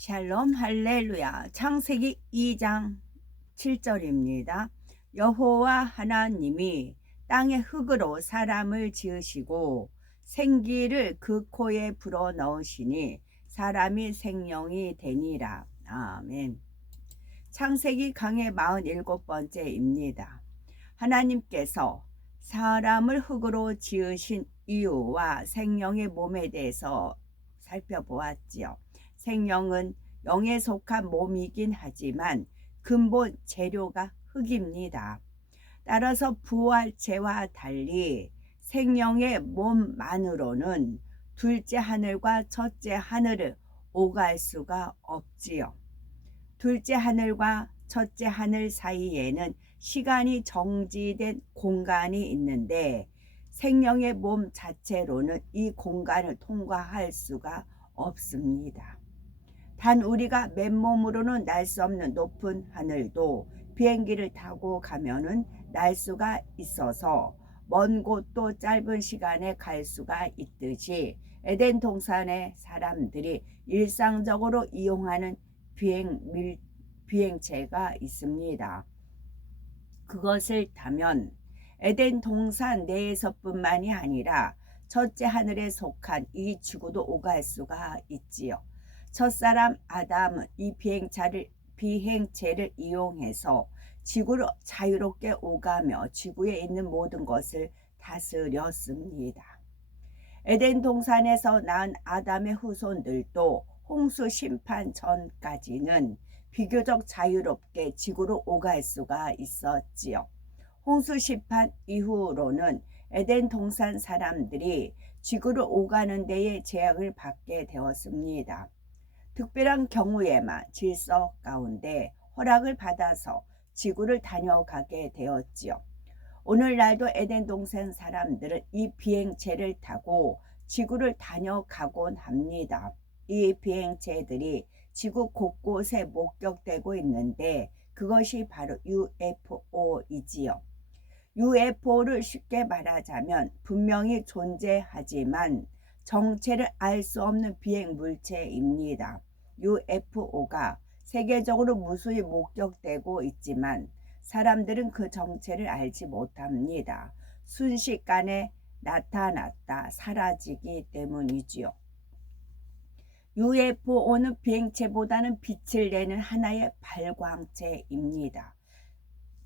샬롬 할렐루야. 창세기 2장 7절입니다. 여호와 하나님이 땅의 흙으로 사람을 지으시고 생기를 그 코에 불어넣으시니 사람이 생명이 되니라. 아멘. 창세기 강의 47번째입니다. 하나님께서 사람을 흙으로 지으신 이유와 생명의 몸에 대해서 살펴보았지요. 생명은 영에 속한 몸이긴 하지만 근본 재료가 흙입니다. 따라서 부활체와 달리 생명의 몸만으로는 둘째 하늘과 첫째 하늘을 오갈 수가 없지요. 둘째 하늘과 첫째 하늘 사이에는 시간이 정지된 공간이 있는데 생명의 몸 자체로는 이 공간을 통과할 수가 없습니다. 단 우리가 맨몸으로는 날 수 없는 높은 하늘도 비행기를 타고 가면은 날 수가 있어서 먼 곳도 짧은 시간에 갈 수가 있듯이 에덴 동산의 사람들이 일상적으로 이용하는 비행체가 있습니다. 그것을 타면 에덴 동산 내에서뿐만이 아니라 첫째 하늘에 속한 이 지구도 오갈 수가 있지요. 첫사람 아담은 이 비행체를 이용해서 지구로 자유롭게 오가며 지구에 있는 모든 것을 다스렸습니다. 에덴 동산에서 낳은 아담의 후손들도 홍수 심판 전까지는 비교적 자유롭게 지구로 오갈 수가 있었지요. 홍수 심판 이후로는 에덴 동산 사람들이 지구로 오가는 데에 제약을 받게 되었습니다. 특별한 경우에만 질서 가운데 허락을 받아서 지구를 다녀가게 되었지요. 오늘날도 에덴 동산 사람들은 이 비행체를 타고 지구를 다녀가곤 합니다. 이 비행체들이 지구 곳곳에 목격되고 있는데 그것이 바로 UFO이지요. UFO를 쉽게 말하자면 분명히 존재하지만 정체를 알 수 없는 비행 물체입니다. UFO가 세계적으로 무수히 목격되고 있지만 사람들은 그 정체를 알지 못합니다. 순식간에 나타났다 사라지기 때문이지요. UFO는 비행체보다는 빛을 내는 하나의 발광체입니다.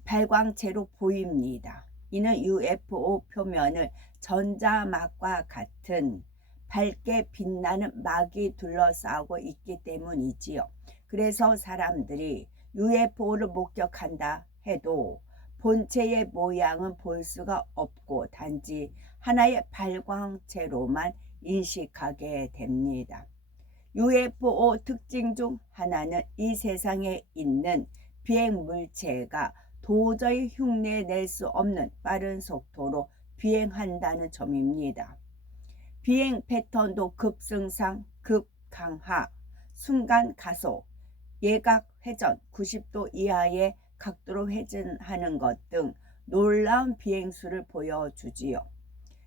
발광체로 보입니다. 이는 UFO 표면을 전자막과 같은 밝게 빛나는 막이 둘러싸고 있기 때문이지요. 그래서 사람들이 UFO를 목격한다 해도 본체의 모양은 볼 수가 없고 단지 하나의 발광체로만 인식하게 됩니다. UFO 특징 중 하나는 이 세상에 있는 비행 물체가 도저히 흉내낼 수 없는 빠른 속도로 비행한다는 점입니다. 비행 패턴도 급승상, 급강하, 순간 가속, 예각 회전, 90도 이하의 각도로 회전하는 것 등 놀라운 비행수를 보여주지요.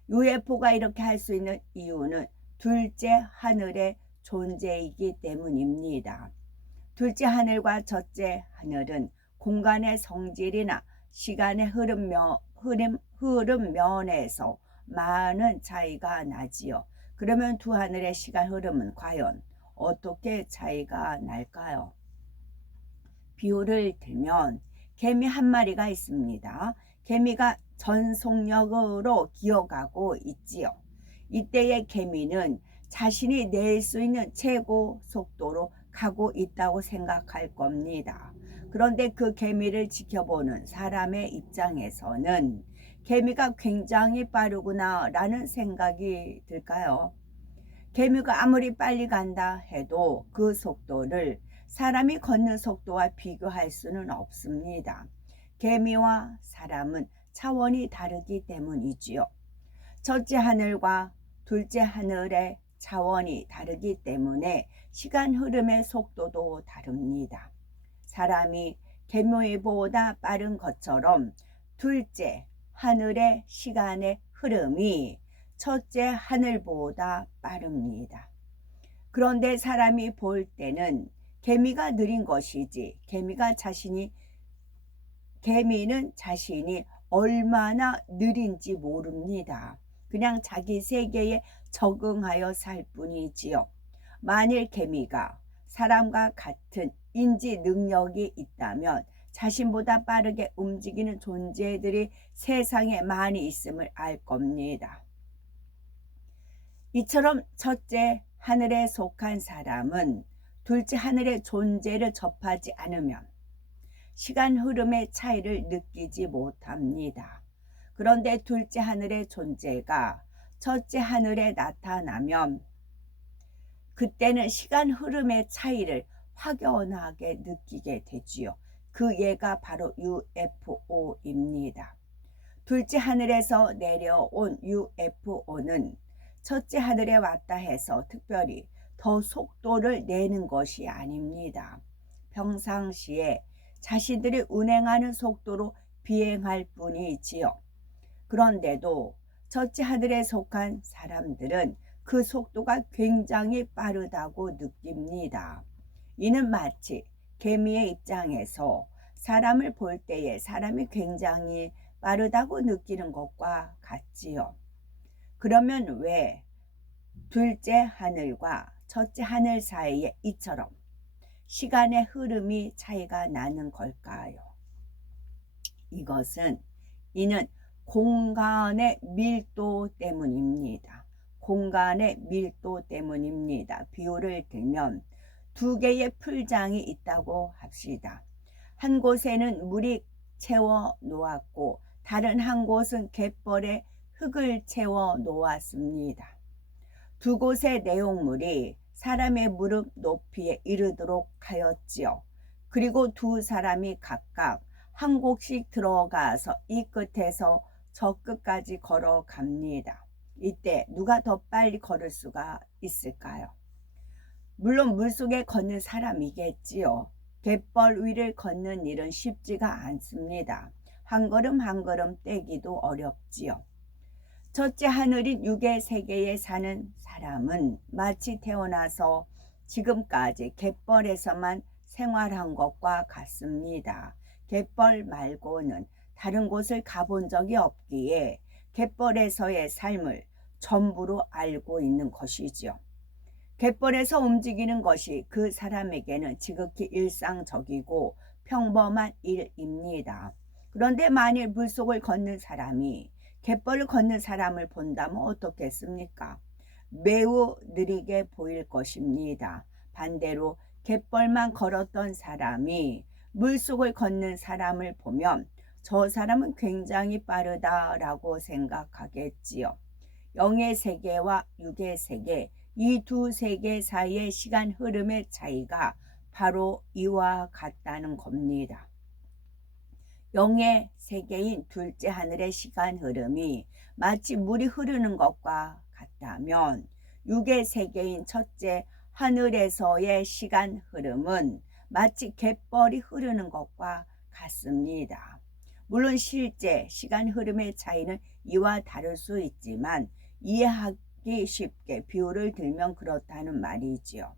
UFO가 이렇게 할 수 있는 이유는 둘째 하늘의 존재이기 때문입니다. 둘째 하늘과 첫째 하늘은 공간의 성질이나 시간의 흐름 면에서 많은 차이가 나지요. 그러면 두 하늘의 시간 흐름은 과연 어떻게 차이가 날까요? 비유를 들면 개미 한 마리가 있습니다. 개미가 전속력으로 기어가고 있지요. 이때의 개미는 자신이 낼 수 있는 최고 속도로 가고 있다고 생각할 겁니다. 그런데 그 개미를 지켜보는 사람의 입장에서는 개미가 굉장히 빠르구나 라는 생각이 들까요? 개미가 아무리 빨리 간다 해도 그 속도를 사람이 걷는 속도와 비교할 수는 없습니다. 개미와 사람은 차원이 다르기 때문이지요. 첫째 하늘과 둘째 하늘의 차원이 다르기 때문에 시간 흐름의 속도도 다릅니다. 사람이 개미보다 빠른 것처럼 둘째 하늘의 시간의 흐름이 첫째 하늘보다 빠릅니다. 그런데 사람이 볼 때는 개미가 느린 것이지 개미는 자신이 얼마나 느린지 모릅니다. 그냥 자기 세계에 적응하여 살 뿐이지요. 만일 개미가 사람과 같은 인지 능력이 있다면 자신보다 빠르게 움직이는 존재들이 세상에 많이 있음을 알 겁니다. 이처럼 첫째 하늘에 속한 사람은 둘째 하늘의 존재를 접하지 않으면 시간 흐름의 차이를 느끼지 못합니다. 그런데 둘째 하늘의 존재가 첫째 하늘에 나타나면 그때는 시간 흐름의 차이를 확연하게 느끼게 되지요. 그 예가 바로 UFO입니다. 둘째 하늘에서 내려온 UFO는 첫째 하늘에 왔다 해서 특별히 더 속도를 내는 것이 아닙니다. 평상시에 자신들이 운행하는 속도로 비행할 뿐이지요. 그런데도 첫째 하늘에 속한 사람들은 그 속도가 굉장히 빠르다고 느낍니다. 이는 마치 개미의 입장에서 사람을 볼 때에 사람이 굉장히 빠르다고 느끼는 것과 같지요. 그러면 왜 둘째 하늘과 첫째 하늘 사이에 이처럼 시간의 흐름이 차이가 나는 걸까요? 이는 공간의 밀도 때문입니다. 공간의 밀도 때문입니다. 비유를 들면 두 개의 풀장이 있다고 합시다. 한 곳에는 물이 채워 놓았고 다른 한 곳은 갯벌에 흙을 채워 놓았습니다. 두 곳의 내용물이 사람의 무릎 높이에 이르도록 하였지요. 그리고 두 사람이 각각 한 곳씩 들어가서 이 끝에서 저 끝까지 걸어갑니다. 이때 누가 더 빨리 걸을 수가 있을까요? 물론 물속에 걷는 사람이겠지요. 갯벌 위를 걷는 일은 쉽지가 않습니다. 한 걸음 한 걸음 떼기도 어렵지요. 첫째 하늘인 육의 세계에 사는 사람은 마치 태어나서 지금까지 갯벌에서만 생활한 것과 같습니다. 갯벌 말고는 다른 곳을 가본 적이 없기에 갯벌에서의 삶을 전부로 알고 있는 것이지요. 갯벌에서 움직이는 것이 그 사람에게는 지극히 일상적이고 평범한 일입니다. 그런데 만일 물속을 걷는 사람이 갯벌을 걷는 사람을 본다면 어떻겠습니까? 매우 느리게 보일 것입니다. 반대로 갯벌만 걸었던 사람이 물속을 걷는 사람을 보면 저 사람은 굉장히 빠르다라고 생각하겠지요. 영의 세계와 육의 세계, 이 두 세계 사이의 시간 흐름의 차이가 바로 이와 같다는 겁니다. 영의 세계인 둘째 하늘의 시간 흐름이 마치 물이 흐르는 것과 같다면 육의 세계인 첫째 하늘에서의 시간 흐름은 마치 갯벌이 흐르는 것과 같습니다. 물론 실제 시간 흐름의 차이는 이와 다를 수 있지만 이해하기 쉽게 비유를 들면 그렇다는 말이지요.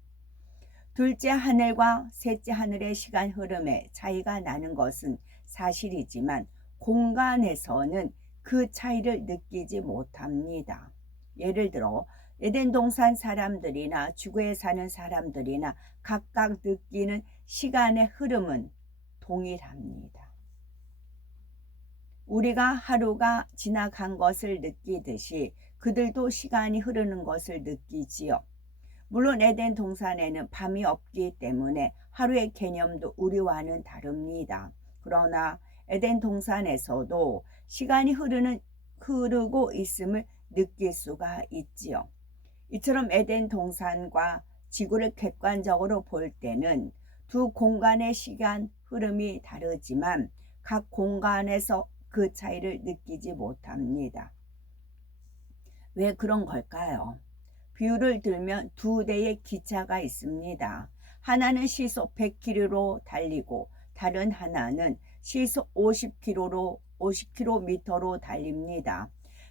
둘째 하늘과 셋째 하늘의 시간 흐름에 차이가 나는 것은 사실이지만 공간에서는 그 차이를 느끼지 못합니다. 예를 들어 에덴 동산 사람들이나 지구에 사는 사람들이나 각각 느끼는 시간의 흐름은 동일합니다. 우리가 하루가 지나간 것을 느끼듯이 그들도 시간이 흐르는 것을 느끼지요. 물론 에덴 동산에는 밤이 없기 때문에 하루의 개념도 우리와는 다릅니다. 그러나 에덴 동산에서도 시간이 흐르고 있음을 느낄 수가 있지요. 이처럼 에덴 동산과 지구를 객관적으로 볼 때는 두 공간의 시간 흐름이 다르지만 각 공간에서 그 차이를 느끼지 못합니다. 왜 그런 걸까요? 비유를 들면 두 대의 기차가 있습니다. 하나는 시속 100km로 달리고 다른 하나는 시속 50km로 달립니다.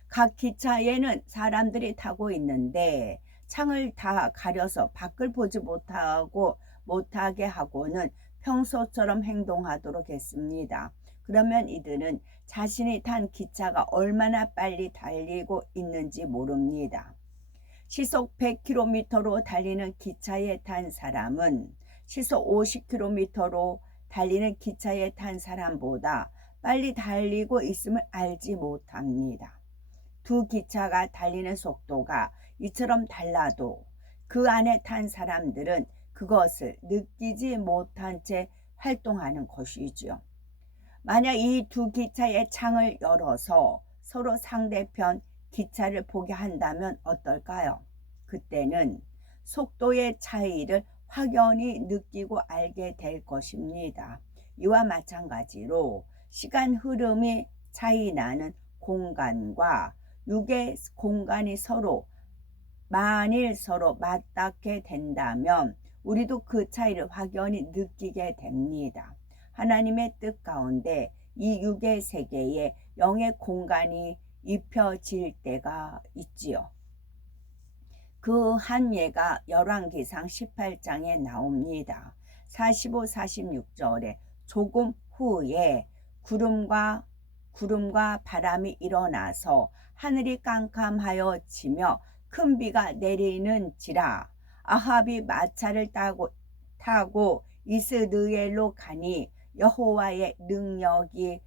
각 기차에는 사람들이 타고 있는데 창을 다 가려서 밖을 보지 못하고 못하게 하고는 평소처럼 행동하도록 했습니다. 그러면 이들은 자신이 탄 기차가 얼마나 빨리 달리고 있는지 모릅니다. 시속 100km로 달리는 기차에 탄 사람은 시속 50km로 달리는 기차에 탄 사람보다 빨리 달리고 있음을 알지 못합니다. 두 기차가 달리는 속도가 이처럼 달라도 그 안에 탄 사람들은 그것을 느끼지 못한 채 활동하는 것이지요. 만약 이 두 기차의 창을 열어서 서로 상대편 기차를 보게 한다면 어떨까요? 그때는 속도의 차이를 확연히 느끼고 알게 될 것입니다. 이와 마찬가지로 시간 흐름이 차이 나는 공간과 육의 공간이 만일 서로 맞닿게 된다면 우리도 그 차이를 확연히 느끼게 됩니다. 하나님의 뜻 가운데 이 육의 세계에 영의 공간이 입혀질 때가 있지요. 그 한 예가 열왕기상 18장에 나옵니다. 45, 46절에 조금 후에 구름과 바람이 일어나서 하늘이 깜깜하여지며 큰 비가 내리는지라. 아합이 마차를 타고 이스르엘로 가니 여호와의 능력이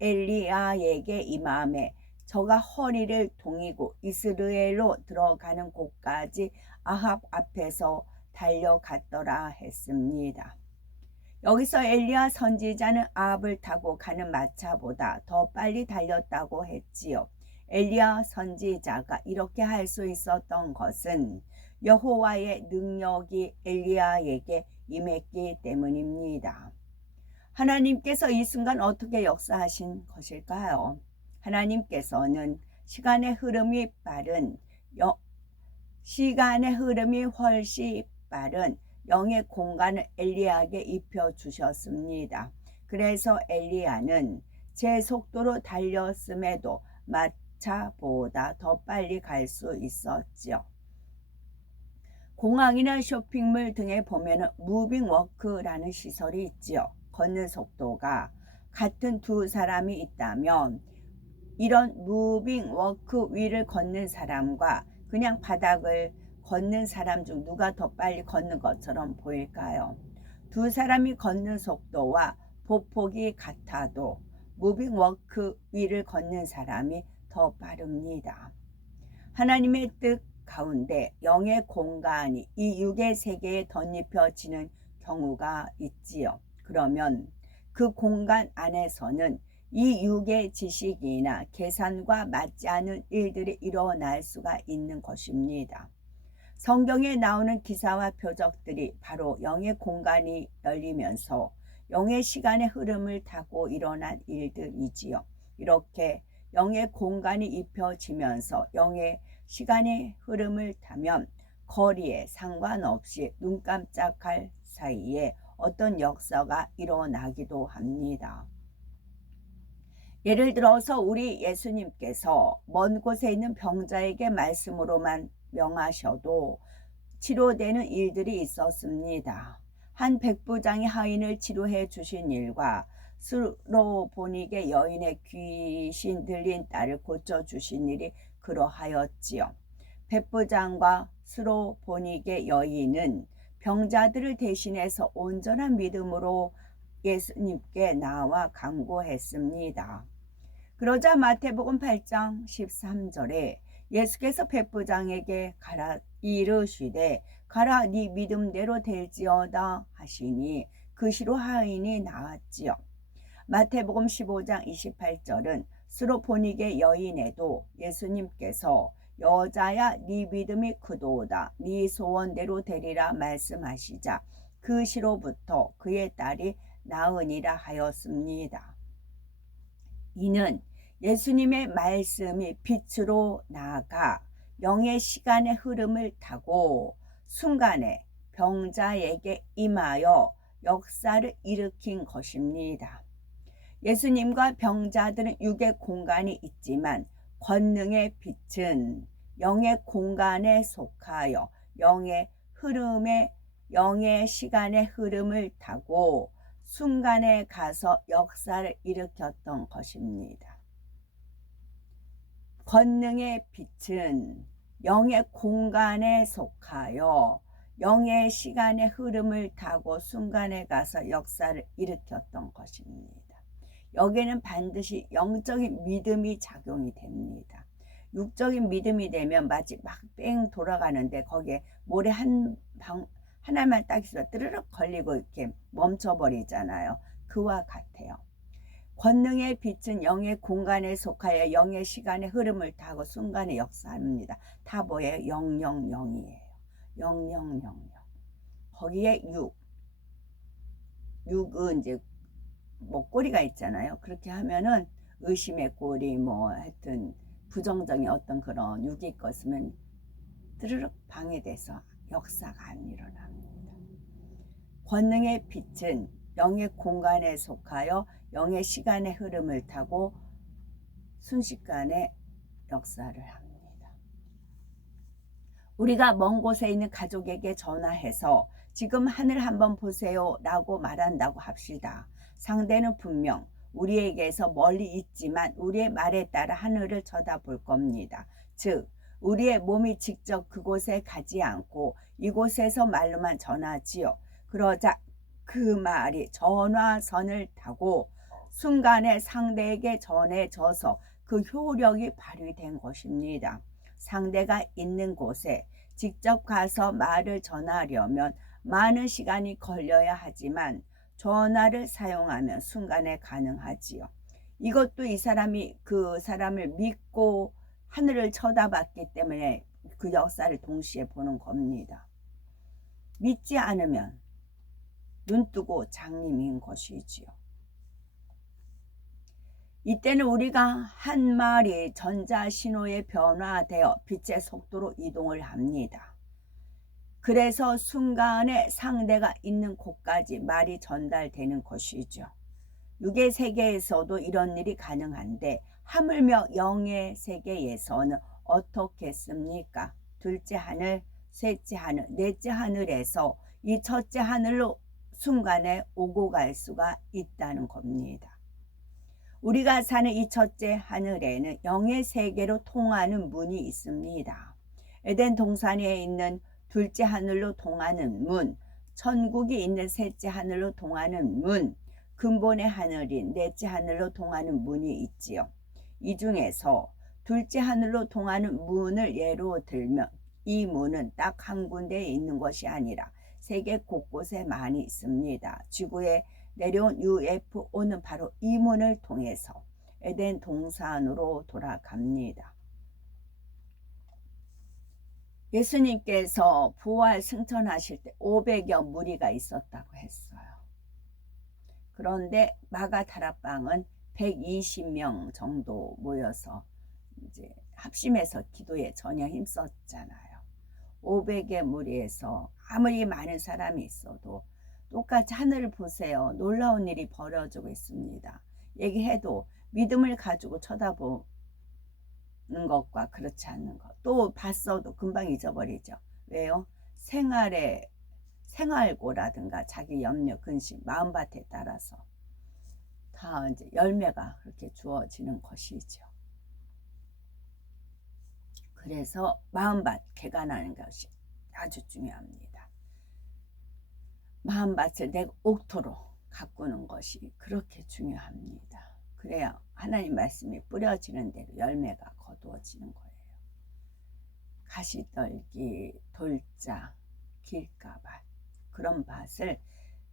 엘리야에게 임하매 저가 허리를 동이고 이스라엘로 들어가는 곳까지 아합 앞에서 달려갔더라 했습니다. 여기서 엘리야 선지자는 아합을 타고 가는 마차보다 더 빨리 달렸다고 했지요. 엘리야 선지자가 이렇게 할 수 있었던 것은 여호와의 능력이 엘리야에게 임했기 때문입니다. 하나님께서 이 순간 어떻게 역사하신 것일까요? 하나님께서는 시간의 흐름이 훨씬 빠른 영의 공간을 엘리야에게 입혀주셨습니다. 그래서 엘리야는 제 속도로 달렸음에도 마차보다 더 빨리 갈 수 있었죠. 공항이나 쇼핑몰 등에 보면 무빙 워크라는 시설이 있지요. 걷는 속도가 같은 두 사람이 있다면 이런 무빙 워크 위를 걷는 사람과 그냥 바닥을 걷는 사람 중 누가 더 빨리 걷는 것처럼 보일까요? 두 사람이 걷는 속도와 보폭이 같아도 무빙 워크 위를 걷는 사람이 더 빠릅니다. 하나님의 뜻 가운데 영의 공간이 이 육의 세계에 덧입혀지는 경우가 있지요. 그러면 그 공간 안에서는 이 육의 지식이나 계산과 맞지 않은 일들이 일어날 수가 있는 것입니다. 성경에 나오는 기사와 표적들이 바로 영의 공간이 열리면서 영의 시간의 흐름을 타고 일어난 일들이지요. 이렇게 영의 공간이 입혀지면서 영의 시간의 흐름을 타면 거리에 상관없이 눈 깜짝할 사이에 어떤 역사가 일어나기도 합니다. 예를 들어서 우리 예수님께서 먼 곳에 있는 병자에게 말씀으로만 명하셔도 치료되는 일들이 있었습니다. 한 백부장이 하인을 치료해 주신 일과 스로보닉의 여인의 귀신 들린 딸을 고쳐주신 일이 그러하였지요. 백부장과 스로보닉의 여인은 병자들을 대신해서 온전한 믿음으로 예수님께 나와 간구했습니다. 그러자 마태복음 8장 13절에 예수께서 백부장에게 가라 이르시되 가라 네 믿음대로 될지어다 하시니 그 시로 하인이 나았지요. 마태복음 15장 28절은 스로보닉의 여인에도 예수님께서 여자야 네 믿음이 크도다 네 소원대로 되리라 말씀하시자 그 시로부터 그의 딸이 나으니라 하였습니다. 이는 예수님의 말씀이 빛으로 나아가 영의 시간의 흐름을 타고 순간에 병자에게 임하여 역사를 일으킨 것입니다. 예수님과 병자들은 육의 공간이 있지만 권능의 빛은 영의 공간에 속하여 영의 흐름에 영의 시간의 흐름을 타고 순간에 가서 역사를 일으켰던 것입니다. 권능의 빛은 영의 공간에 속하여 영의 시간의 흐름을 타고 순간에 가서 역사를 일으켰던 것입니다. 여기에는 반드시 영적인 믿음이 작용이 됩니다. 육적인 믿음이 되면 마치 막 뺑 돌아가는데 거기에 모래 하나만 딱 있어 뜨르륵 걸리고 이렇게 멈춰버리잖아요. 그와 같아요. 권능의 빛은 영의 공간에 속하여 영의 시간의 흐름을 타고 순간에 역사합니다. 다 뭐예요? 000이에요. 0000. 거기에 6은 이제 뭐 꼬리가 있잖아요. 그렇게 하면은 의심의 꼬리 뭐 하여튼 부정적인 어떤 그런 육이 있으면 뜨르륵 방해돼서 역사가 안 일어납니다. 권능의 빛은 영의 공간에 속하여 영의 시간의 흐름을 타고 순식간에 역사를 합니다. 우리가 먼 곳에 있는 가족에게 전화해서 지금 하늘 한번 보세요 라고 말한다고 합시다. 상대는 분명 우리에게서 멀리 있지만 우리의 말에 따라 하늘을 쳐다볼 겁니다. 즉 우리의 몸이 직접 그곳에 가지 않고 이곳에서 말로만 전하지요. 그러자 그 말이 전화선을 타고 순간에 상대에게 전해져서 그 효력이 발휘된 것입니다. 상대가 있는 곳에 직접 가서 말을 전하려면 많은 시간이 걸려야 하지만 전화를 사용하면 순간에 가능하지요. 이것도 이 사람이 그 사람을 믿고 하늘을 쳐다봤기 때문에 그 역사를 동시에 보는 겁니다. 믿지 않으면 눈뜨고 장님인 것이지요. 이때는 우리가 한 말이 전자신호에 변화되어 빛의 속도로 이동을 합니다. 그래서 순간에 상대가 있는 곳까지 말이 전달되는 것이죠. 육의 세계에서도 이런 일이 가능한데 하물며 영의 세계에서는 어떻겠습니까? 둘째 하늘, 셋째 하늘, 넷째 하늘에서 이 첫째 하늘로 순간에 오고 갈 수가 있다는 겁니다. 우리가 사는 이 첫째 하늘에는 영의 세계로 통하는 문이 있습니다. 에덴 동산에 있는 둘째 하늘로 통하는 문, 천국이 있는 셋째 하늘로 통하는 문, 근본의 하늘인 넷째 하늘로 통하는 문이 있지요. 이 중에서 둘째 하늘로 통하는 문을 예로 들면 이 문은 딱 한 군데에 있는 것이 아니라 세계 곳곳에 많이 있습니다. 지구에 내려온 UFO는 바로 이 문을 통해서 에덴 동산으로 돌아갑니다. 예수님께서 부활 승천하실 때 500여 무리가 있었다고 했어요. 그런데 마가 다락방은 120명 정도 모여서 이제 합심해서 기도에 전혀 힘썼잖아요. 500의 무리에서 아무리 많은 사람이 있어도 똑같이 하늘을 보세요. 놀라운 일이 벌어지고 있습니다. 얘기해도 믿음을 가지고 쳐다보는 것과 그렇지 않는 것. 또 봤어도 금방 잊어버리죠. 왜요? 생활고라든가 자기 염려, 근심, 마음밭에 따라서 다 이제 열매가 그렇게 주어지는 것이죠. 그래서 마음밭 개간하는 것이 아주 중요합니다. 마음밭을 내 옥토로 가꾸는 것이 그렇게 중요합니다. 그래야 하나님 말씀이 뿌려지는 대로 열매가 거두어지는 거예요. 가시떨기, 돌자, 길가밭 그런 밭을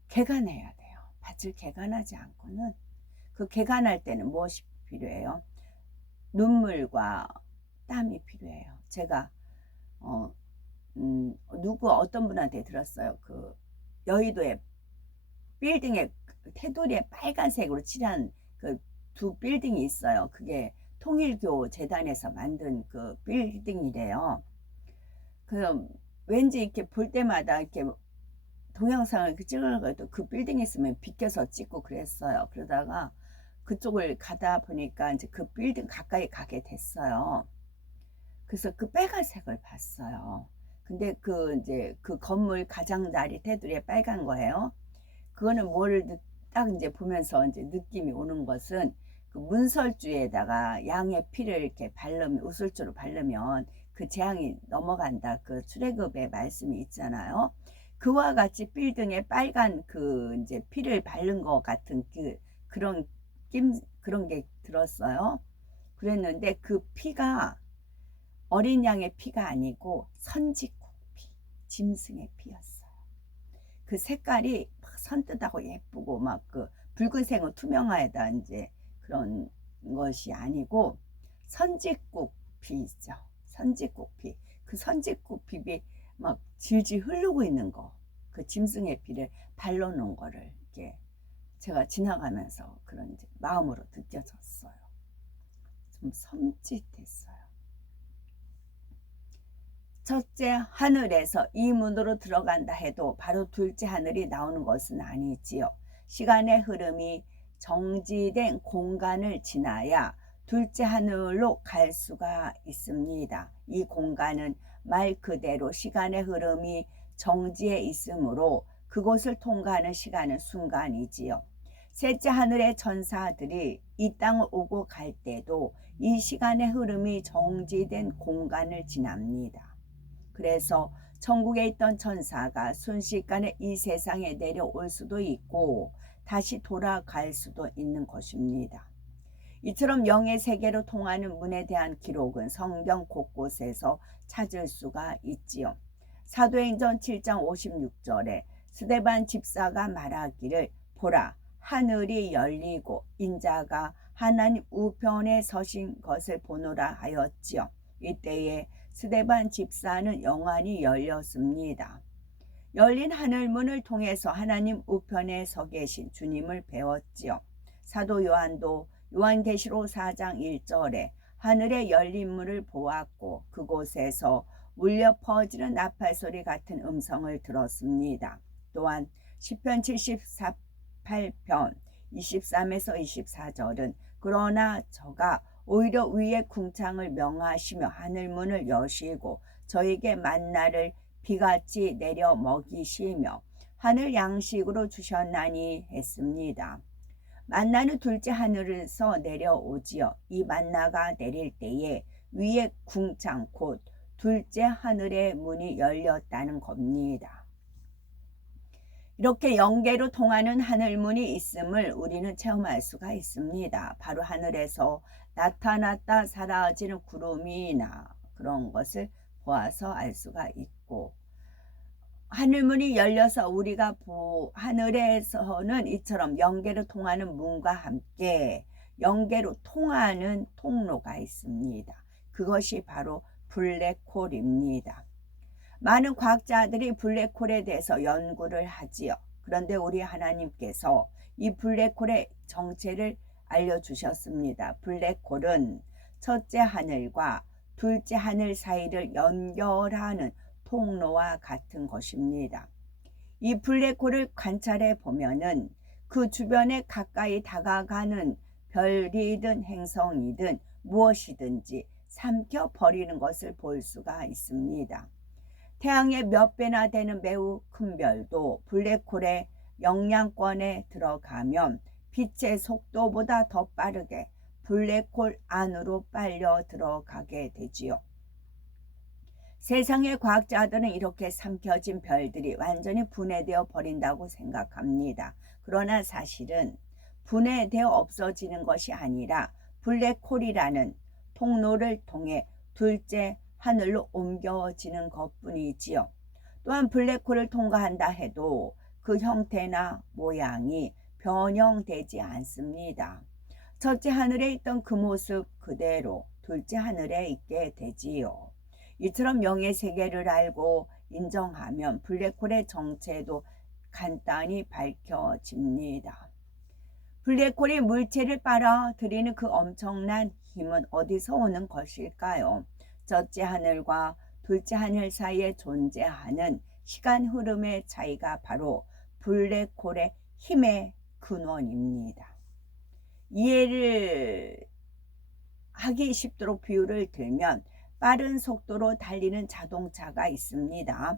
개간해야 돼요. 밭을 개간하지 않고는 그 개간할 때는 무엇이 필요해요? 눈물과 땀이 필요해요. 제가 어떤 분한테 들었어요. 그 여의도에 빌딩에 테두리에 빨간색으로 칠한 그 두 빌딩이 있어요. 그게 통일교 재단에서 만든 그 빌딩이래요. 그 왠지 이렇게 볼 때마다 이렇게 동영상을 찍으려고 그 빌딩에 있으면 비껴서 찍고 그랬어요. 그러다가 그쪽을 가다 보니까 이제 그 빌딩 가까이 가게 됐어요. 그래서 그 빨간색을 봤어요. 근데 이제 그 건물 가장자리 테두리에 빨간 거예요. 그거는 딱 이제 보면서 이제 느낌이 오는 것은 그 문설주에다가 양의 피를 이렇게 바르면, 우슬주로 바르면 그 재앙이 넘어간다. 그 출애굽의 말씀이 있잖아요. 그와 같이 빌딩에 빨간 이제 피를 바른 것 같은 그런 게 들었어요. 그랬는데 그 피가 어린 양의 피가 아니고 선지국 피, 짐승의 피였어요. 그 색깔이 막 선뜻하고 예쁘고 막 붉은색은 투명하다 이제 그런 것이 아니고 선지국 피죠. 선지국 피. 그 선지국 피비 막 질질 흐르고 있는 거. 그 짐승의 피를 발로 놓은 거를 이렇게 제가 지나가면서 그런 이제 마음으로 느껴졌어요. 좀 섬찟했어요. 첫째 하늘에서 이 문으로 들어간다 해도 바로 둘째 하늘이 나오는 것은 아니지요. 시간의 흐름이 정지된 공간을 지나야 둘째 하늘로 갈 수가 있습니다. 이 공간은 말 그대로 시간의 흐름이 정지해 있으므로 그곳을 통과하는 시간은 순간이지요. 셋째 하늘의 천사들이 이 땅을 오고 갈 때도 이 시간의 흐름이 정지된 공간을 지납니다. 그래서 천국에 있던 천사가 순식간에 이 세상에 내려올 수도 있고 다시 돌아갈 수도 있는 것입니다. 이처럼 영의 세계로 통하는 문에 대한 기록은 성경 곳곳에서 찾을 수가 있지요. 사도행전 7장 56절에 스데반 집사가 말하기를 보라 하늘이 열리고 인자가 하나님 우편에 서신 것을 보노라 하였지요. 이때에 스데반 집사는 영안이 열렸습니다. 열린 하늘문을 통해서 하나님 우편에 서 계신 주님을 배웠지요. 사도 요한도 요한계시록 4장 1절에 하늘의 열린 문을 보았고 그곳에서 울려 퍼지는 나팔소리 같은 음성을 들었습니다. 또한 시편 78편 23에서 24절은 그러나 저가 오히려 위에 궁창을 명하시며 하늘문을 여시고 저에게 만나를 비같이 내려 먹이시며 하늘 양식으로 주셨나니 했습니다. 만나는 둘째 하늘에서 내려오지요. 이 만나가 내릴 때에 위에 궁창 곧 둘째 하늘의 문이 열렸다는 겁니다. 이렇게 영계로 통하는 하늘문이 있음을 우리는 체험할 수가 있습니다. 바로 하늘에서 나타났다 사라지는 구름이나 그런 것을 보아서 알 수가 있고, 하늘문이 열려서 우리가 하늘에서는 이처럼 영계로 통하는 문과 함께 영계로 통하는 통로가 있습니다. 그것이 바로 블랙홀입니다. 많은 과학자들이 블랙홀에 대해서 연구를 하지요. 그런데 우리 하나님께서 이 블랙홀의 정체를 알려주셨습니다. 블랙홀은 첫째 하늘과 둘째 하늘 사이를 연결하는 통로와 같은 것입니다. 이 블랙홀을 관찰해 보면은 그 주변에 가까이 다가가는 별이든 행성이든 무엇이든지 삼켜버리는 것을 볼 수가 있습니다. 태양의 몇 배나 되는 매우 큰 별도 블랙홀의 영향권에 들어가면 빛의 속도보다 더 빠르게 블랙홀 안으로 빨려 들어가게 되지요. 세상의 과학자들은 이렇게 삼켜진 별들이 완전히 분해되어 버린다고 생각합니다. 그러나 사실은 분해되어 없어지는 것이 아니라 블랙홀이라는 통로를 통해 둘째 하늘로 옮겨지는 것뿐이지요. 또한 블랙홀을 통과한다 해도 그 형태나 모양이 변형되지 않습니다. 첫째 하늘에 있던 그 모습 그대로 둘째 하늘에 있게 되지요. 이처럼 영의 세계를 알고 인정하면 블랙홀의 정체도 간단히 밝혀집니다. 블랙홀이 물체를 빨아들이는 그 엄청난 힘은 어디서 오는 것일까요? 첫째 하늘과 둘째 하늘 사이에 존재하는 시간 흐름의 차이가 바로 블랙홀의 힘의 근원입니다. 이해를 하기 쉽도록 비유를 들면 빠른 속도로 달리는 자동차가 있습니다.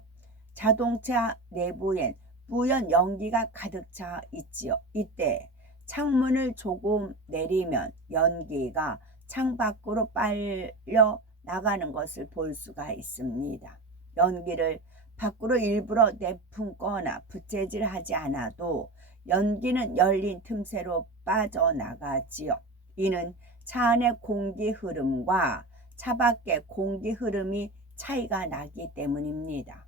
자동차 내부엔 뿌연 연기가 가득 차 있지요. 이때 창문을 조금 내리면 연기가 창 밖으로 빨려 나가는 것을 볼 수가 있습니다. 연기를 밖으로 일부러 내뿜거나 부채질하지 않아도 연기는 열린 틈새로 빠져나가지요. 이는 차 안의 공기 흐름과 차 밖의 공기 흐름이 차이가 나기 때문입니다.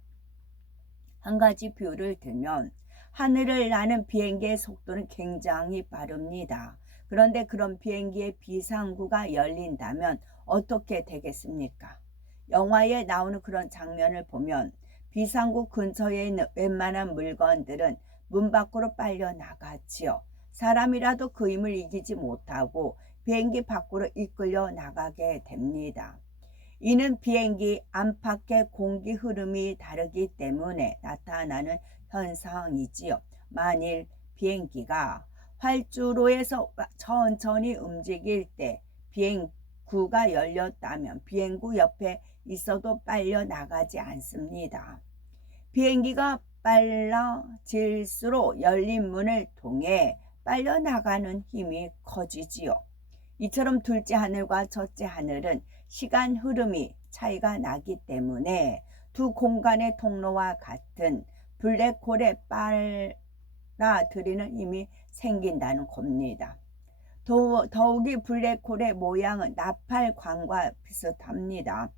한 가지 비유를 들면 하늘을 나는 비행기의 속도는 굉장히 빠릅니다. 그런데 그런 비행기의 비상구가 열린다면 어떻게 되겠습니까? 영화에 나오는 그런 장면을 보면 비상구 근처에 있는 웬만한 물건들은 문 밖으로 빨려 나가지요. 사람이라도 그 힘을 이기지 못하고 비행기 밖으로 이끌려 나가게 됩니다. 이는 비행기 안팎의 공기 흐름이 다르기 때문에 나타나는 현상이지요. 만일 비행기가 활주로에서 천천히 움직일 때 비행구가 열렸다면 비행구 옆에 있어도 빨려 나가지 않습니다. 비행기가 빨라질수록 열린 문을 통해 빨려 나가는 힘이 커지지요. 이처럼 둘째 하늘과 첫째 하늘은 시간 흐름이 차이가 나기 때문에 두 공간의 통로와 같은 블랙홀에 빨아들이는 힘이 생긴다는 겁니다. 더욱이 블랙홀의 모양은 나팔관과 비슷합니다.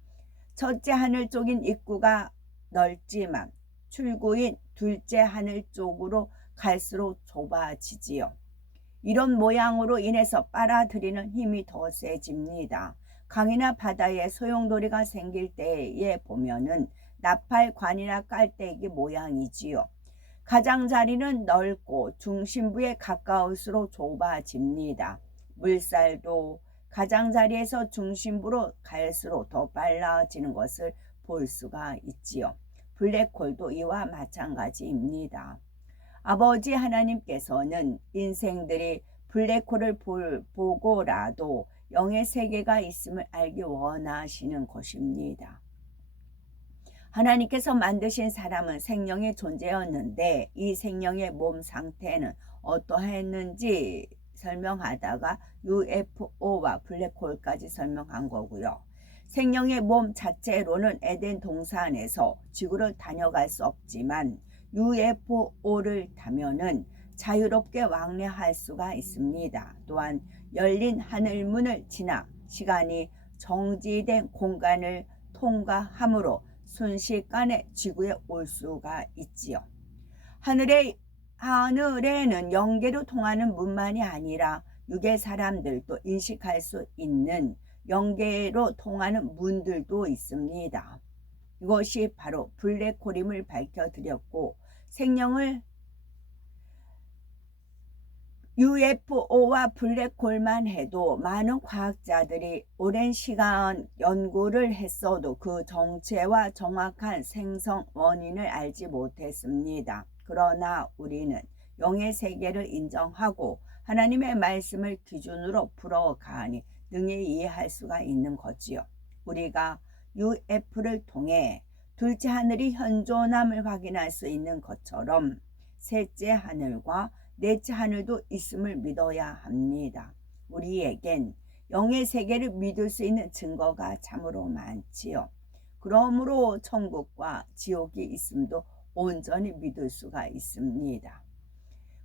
첫째 하늘 쪽인 입구가 넓지만 출구인 둘째 하늘 쪽으로 갈수록 좁아지지요. 이런 모양으로 인해서 빨아들이는 힘이 더 세집니다. 강이나 바다에 소용돌이가 생길 때에 보면은 나팔관이나 깔때기 모양이지요. 가장자리는 넓고 중심부에 가까울수록 좁아집니다. 물살도 가장자리에서 중심부로 갈수록 더 빨라지는 것을 볼 수가 있지요. 블랙홀도 이와 마찬가지입니다. 아버지 하나님께서는 인생들이 블랙홀을 보고라도 영의 세계가 있음을 알기 원하시는 것입니다. 하나님께서 만드신 사람은 생명의 존재였는데 이 생명의 몸 상태는 어떠했는지 설명하다가 UFO와 블랙홀까지 설명한 거고요. 생명의 몸 자체로는 에덴 동산에서 지구를 다녀갈 수 없지만 UFO를 타면은 자유롭게 왕래할 수가 있습니다. 또한 열린 하늘문을 지나 시간이 정지된 공간을 통과함으로 순식간에 지구에 올 수가 있지요. 하늘에는 영계로 통하는 문만이 아니라 육의 사람들도 인식할 수 있는 영계로 통하는 문들도 있습니다. 이것이 바로 블랙홀임을 밝혀드렸고 생명을 UFO와 블랙홀만 해도 많은 과학자들이 오랜 시간 연구를 했어도 그 정체와 정확한 생성 원인을 알지 못했습니다. 그러나 우리는 영의 세계를 인정하고 하나님의 말씀을 기준으로 풀어가니 능히 이해할 수가 있는 거지요. 우리가 UFO를 통해 둘째 하늘이 현존함을 확인할 수 있는 것처럼 셋째 하늘과 넷째 하늘도 있음을 믿어야 합니다. 우리에겐 영의 세계를 믿을 수 있는 증거가 참으로 많지요. 그러므로 천국과 지옥이 있음도 온전히 믿을 수가 있습니다.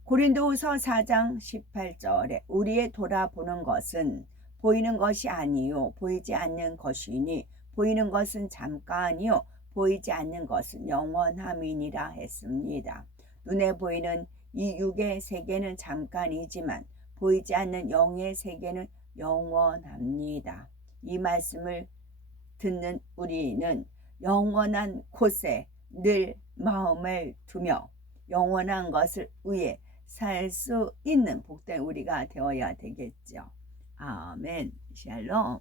고린도후서 4장 18절에 우리의 돌아보는 것은 보이는 것이 아니요 보이지 않는 것이니 보이는 것은 잠깐이요 보이지 않는 것은 영원함이니라 했습니다. 눈에 보이는 이 육의 세계는 잠깐이지만 보이지 않는 영의 세계는 영원합니다. 이 말씀을 듣는 우리는 영원한 곳에 늘 마음을 두며 영원한 것을 위해 살 수 있는 복된 우리가 되어야 되겠죠. 아멘. 샬롬.